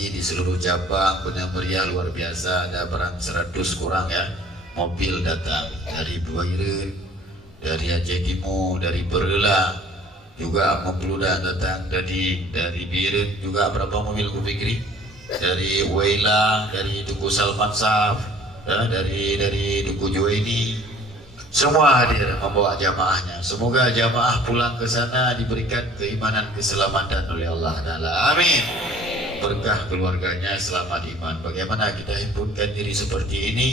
haji di seluruh cabang Benar meriah luar biasa. Ada barang 100 kurang ya mobil datang dari Buairan, dari Aceh Timur, dari Berla, juga Mempludan datang, dari Biren juga berapa mobil ku fikri, dari Waila, dari Duku Salman Saf, dari Duku Juwaini, semua hadir membawa jamaahnya. Semoga jamaah pulang ke sana diberikan keimanan, keselamatan oleh Allah Ta'ala. Amin. Berkah keluarganya selamat iman. Bagaimana kita himpunkan diri seperti ini?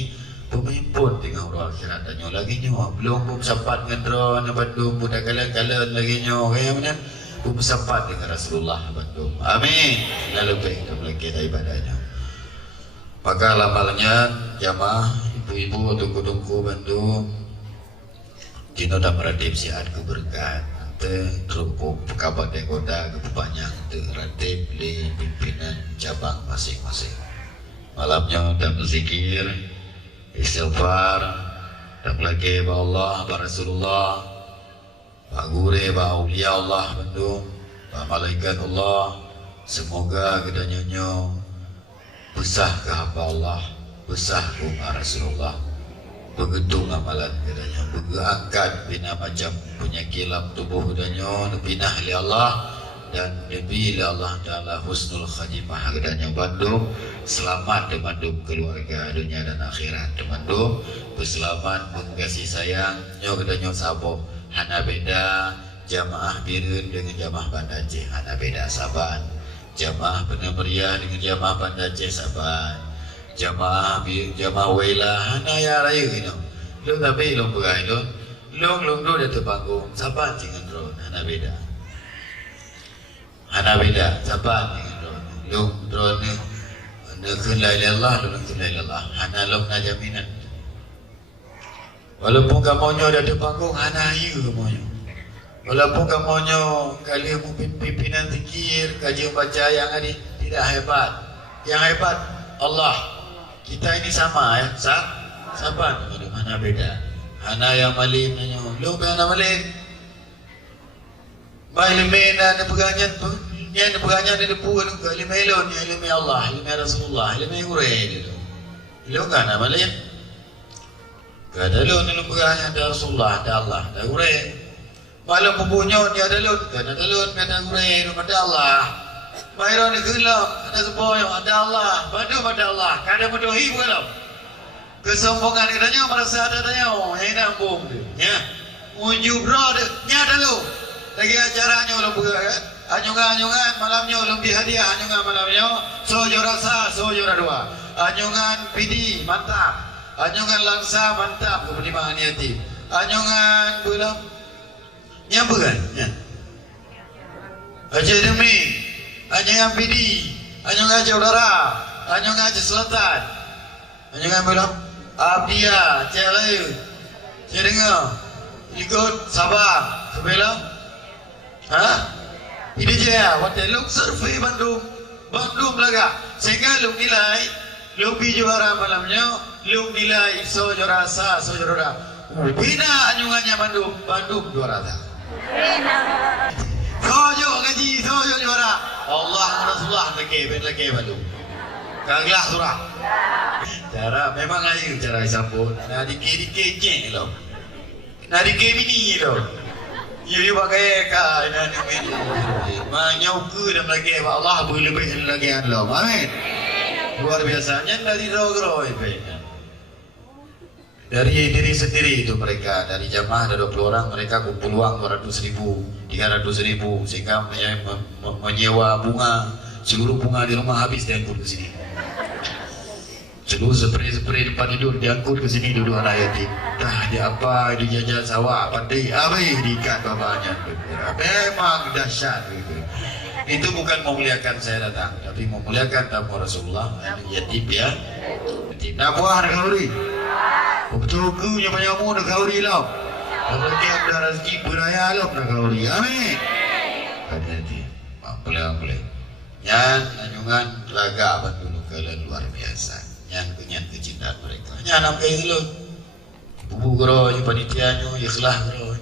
Pemimpin tengah orang akhirat tanya lagi nyo belum sempat ngendron Bandung budak kala-kala lagi nyo kayak mana belum sempat dengan Rasulullah Bandung. Amin. Lalu baik kita melangkah ibadahnya. Maka lamalnya jamaah ibu-ibu tunggu-tunggu Bandung Dino dah meratip sihat keberkahan terkumpul kabupaten kota kebanyak teratip di pimpinan cabang masing-masing. Malamnya dah berzikir, istighfar, dan lagi ba Allah, ba Rasulullah, ba gure, ba aulia Allah Bandung, ba malaikat Allah. Semoga kedanyanyo besar ke hamba Allah, besar ke Rasulullah. Begitu amalan kedanya, berangkat bina macam penyakit dalam tubuh kedanya, nebinah li Allah dan nebi li Allah Ta'ala husnul khatimah kedanya Bandung. Selamat di Bandung keluarga dunia dan akhirat di Bandung. Berselamat mengasihi sayang nyo kedanya saboh. Hana beda jamaah Biren dengan jamaah Banda Aceh, hana beda saban. Jamaah Benar Meriah dengan jamaah Banda Aceh saban. Jamaah Waila hana ya raya gitu. Lu tapi lu pegai lu. Lu dah terpanggung. Saban jangan drone hana beda. Hana beda saban jangan drone. Lu drone ni nakun la ilaha illallah, lu nakun la ilaha illallah. Hana lu na jaminan. Walaupun kamonyo dah terpanggung hana ayu kamonyo. Walaupun kamonyo kali pimpinan zikir, kaji baca yang ada tidak hebat. Yang hebat Allah. Kita ini sama ya, saban mana beda. Hana yang malim nanya, lu mana malim? Baik lemena ni pegangan tu, ni pegangan ni depu tu, lemelo ni lemai Allah, lemai Rasulullah, lemai Quran tu. Lu kan malim? Kada lu ni pegangan ada Rasulullah, ada Allah, ada Quran. Malam pupunyo ni ada lu, kan ada lu, ada Quran, ada Allah. Bayron ni gelap, ada sebuah yang ada Allah, bantu pada Allah, kadang berdohi bukan? Kesombongan katanya merasa ada tanya, yang nak bom tu, ya, uju bro tu, nyata lu, lagi acaranya ulang buka kan, anyungan malamnya ulang di hadiah, anyungan malamnya, sojo rasa, sojo dua, anyungan pidi mantap, anyungan langsa mantap, keperlimaan yatim, anyungan bulan, nyampu kan, ya, aja demi. Hanya yang pidi, hanya ngaji udara, hanya ngaji selatan, hanya ngaji bilang abdia, celayu, cedengar, ikut sabar, sebelah, ini je, waktu lu survei Bandung laga, sehingga lu nilai, lu juara malamnya, lu nilai sojora sa, sojora, bina anyungannya Bandung juara tak? Sojo gaji, sojo juara. Allah Rasulullah lagi balu. Kaglah surah. Cara memang ayu cara sambut. Nah dikit-dikit je lo. Nah dikit bini lo. Jadi pakai ka dan ini. Manyau ke dan lagi Allah boleh beri lagi Allah. Amin. Luar biasanya dari roh dari diri sendiri itu mereka, dari jamaah ada 20 orang, mereka kumpul uang 200.000, 300.000 sehingga menyewa bunga, seluruh bunga di rumah habis diangkut ke sini. Seluruh spray depan tidur diangkut ke sini duduk anak yatim. Dah dia apa, dia jajan sawah, pandai, habis diikat bapaknya. Memang dahsyat gitu. Itu bukan memuliakan saya datang, tapi memuliakan tamu Rasulullah, yatim ya. Yatim. Nak buah ada kalori. Betul ke yang banyak mu nak kalori lah. Kalau dia ada rezeki beraya lah nak kalori. Amin. Hati-hati. Boleh. Yang anyungan laga Bandung kalian luar biasa. Yang kecintaan mereka. Yang nak kayak dulu. Bubu gero, panitia nyo, ikhlas gero.